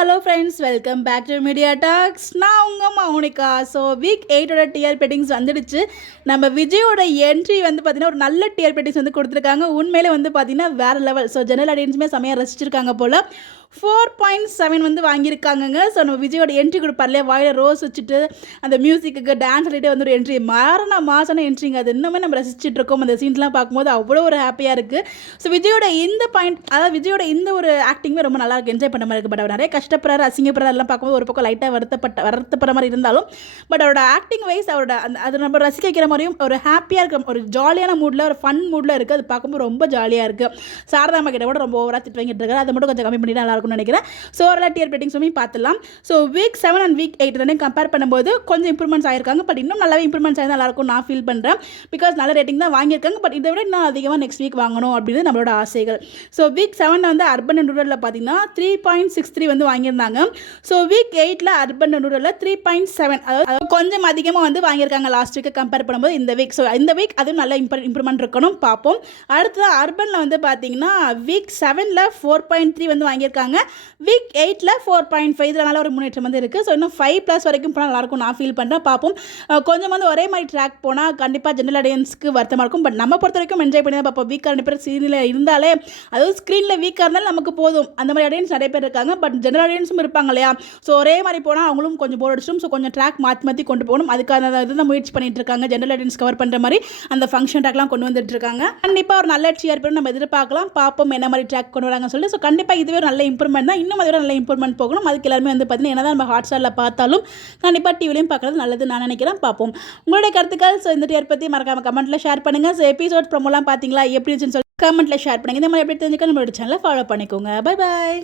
Hello friends, welcome back to media talks. நான் உங்கள் Mounika. So week 8ஓட டிஆர் பெட்டிங்ஸ் வந்துடுச்சு. நம்ம விஜயோட என்ட்ரி வந்து பார்த்திங்கன்னா ஒரு நல்ல டிஆர் பெட்டிங்ஸ் வந்து கொடுத்துருக்காங்க. உண்மையிலே வந்து பார்த்திங்கன்னா வேறு லெவல். ஸோ ஜெனரல் ஆடியன்ஸுமே செமையாக ரசிச்சிருக்காங்க போல். 4.7 வந்து வாங்கியிருக்காங்கங்க. ஸோ நம்ம விஜயோட என்ட்ரி கொடுப்பார் இல்லையா, வாயில் ரோஸ் வச்சுட்டு அந்த மியூசிக்கு டான்ஸ் ஆடிட்டே வந்து ஒரு என்ட்ரி மாசான என்ட்ரிங்க. அது இன்னுமே நம்ம ரசிச்சுட்டு இருக்கோம். அந்த சீன்ஸ்லாம் பார்க்கும்போது அவ்வளோ ஒரு ஹாப்பியாக இருக்குது. ஸோ விஜயோட இந்த பாயிண்ட், அதாவது விஜயோட இந்த ஒரு ஆக்டிங்குமே ரொம்ப நல்லா இருக்குது, என்ஜாய் பண்ண மாதிரி இருக்குது. பட் அவர் நிறைய கஷ்டப்படுறாரு, அசிங்கப்படுறாரு எல்லாம் பார்க்கும்போது ஒரு பக்கம் லைட்டாக வருத்தப்படுற மாதிரி இருந்தாலும், பட் அவரோட ஆக்டிங் வைஸ் அவரோட அது நம்ம ரசிக்க வைக்கிற மாதிரியும் ஒரு ஹாப்பியாக இருக்க ஒரு ஜாலியான மூடில் ஒரு ஃபன் மூடில் இருக்குது. அது பார்க்கும்போது ரொம்ப ஜாலியாக இருக்குது. சாரதாமா கிட்ட கூட ரொம்ப ஓவராக திட்டு வாங்கிட்டு இருக்காரு. அதை மட்டும் கொஞ்சம் கம்மி பண்ணிட்டு நல்லா இருக்கும்னு நினைக்கிறேன். ஸோ ஓவரால் டிஆர் ரேட்டிங்ஸுமே பார்த்துலாம். ஸோ வீக் 7 அண்ட் வீக் 8 ரெண்டையும் கம்பேர் பண்ணும்போது கொஞ்சம் இம்ப்ரூவ்மெண்ட்ஸ் ஆயிருக்காங்க. பட் இன்னும் நல்லாவே இம்ப்ரூவ்மெண்ட்ஸ் ஆயிருந்தால் நல்லாயிருக்கும் நான் ஃபீல் பண்ணுறேன். பிகாஸ் நல்ல ரேட்டிங் தான் வாங்கியிருக்காங்க. பட் இதை விட இன்னும் அதிகமாக நெக்ஸ்ட் வீக் வாங்கணும் அப்படின்னு நம்மளோட ஆசைகள். ஸோ வீக் 7 வந்து அர்பன் அண்ட் ரூரலில் பார்த்தீங்கன்னா 3.63 வந்து வாங்கியிருந்தாங்க. ஸோ வீக் 8 அர்பன் அண்ட் ரூரலில் 3.7, அதாவது கொஞ்சம் அதிகமாக வந்து வாங்கியிருக்காங்க லாஸ்ட் வீக்கை கம்பேர் பண்ணும்போது இந்த வீக். ஸோ இந்த வீக் அதுவும் நல்ல இம்ப்ரூவ்மெண்ட் இருக்கணும், பார்ப்போம். அடுத்தது அர்பனில் வந்து பார்த்தீங்கன்னா வீக் 7 4.3 வந்து வாங்கியிருக்காங்க. வீக் 8 4.5, இதில் நல்ல ஒரு முன்னேற்றம் வந்து இருக்குது. ஸோ இன்னும் 5+ வரைக்கும் போனால் நல்லாயிருக்கும் நான் ஃபீல் பண்ணுறேன், பார்ப்போம். கொஞ்சம் வந்து ஒரே மாதிரி ட்ராக் போனால் கண்டிப்பாக ஜெனரல் ஆடியன்ஸ்க்கு வருத்தமாக இருக்கும். பட் நம்ம பொறுத்த வரைக்கும் என்ஜாய் பண்ணி தான் பார்ப்போம். வீக்காக 2 பேர் சீனில் இருந்தாலே, அதாவது ஸ்க்ரீனில் வீக்காக இருந்தாலும் நமக்கு போதும். அந்த மாதிரி ஆடியன்ஸ் நிறைய பேர் இருக்காங்க. பட் ஜெனரல் ஆடியன்ஸும் இருப்பாங்க இல்லையா. ஸோ ஒரே மாதிரி போனால் அவங்களும் கொஞ்சம் போர் அடிச்சிடும். ஸோ கொஞ்சம் ட்ராக் மாற்றி கொண்டு போகணும். அதுக்கான இதுதான் முயற்சி பண்ணிட்டு இருக்காங்க. ஜெனரல் ஆடியன்ஸ் கவர் பண்ணுற மாதிரி அந்த ஃபங்க்ஷன் ட்ராக்லாம் கொண்டு வந்துட்டு இருக்காங்க. கண்டிப்பாக ஒரு நல்ல டிஆர் பேர் நம்ம எதிர்பார்க்கலாம், பார்ப்போம் என்ன மாதிரி ட்ராக் கொண்டு வராங்கன்னு சொல்லி. ஸோ கண்டிப்பாக இதுவே ஒரு நல்ல இம்ப்ரூவ்மெண்ட் தான். இன்னும் அதுவே நல்ல இம்ப்ரூவ்மெண்ட் போகணும். அதுக்கு எல்லாருமே வந்து பார்த்தீங்கன்னா என்னதான் நம்ம ஹாட்ஸ்டாரில் பார்த்தாலும் கண்டிப்பாக டிவிலையும் பார்க்குறது நல்லது நான் நினைக்கிறேன், பார்ப்போம். உங்களுடைய கருத்துக்கள் ஸோ இந்த டிஆர் பற்றி மறக்காம கமெண்ட்டில் ஷேர் பண்ணுங்கள். ஸோ எபிசோட் ப்ரோமோலாம் பார்த்தீங்களா எப்படி இருந்துச்சுன்னு சொல்லி கமெண்ட்டில் ஷேர் பண்ணுங்கள். இந்த மாதிரி எப்படி தெரிஞ்சுக்க நம்மளோட சேனலை ஃபாலோ பண்ணிக்கோங்க. Bye bye.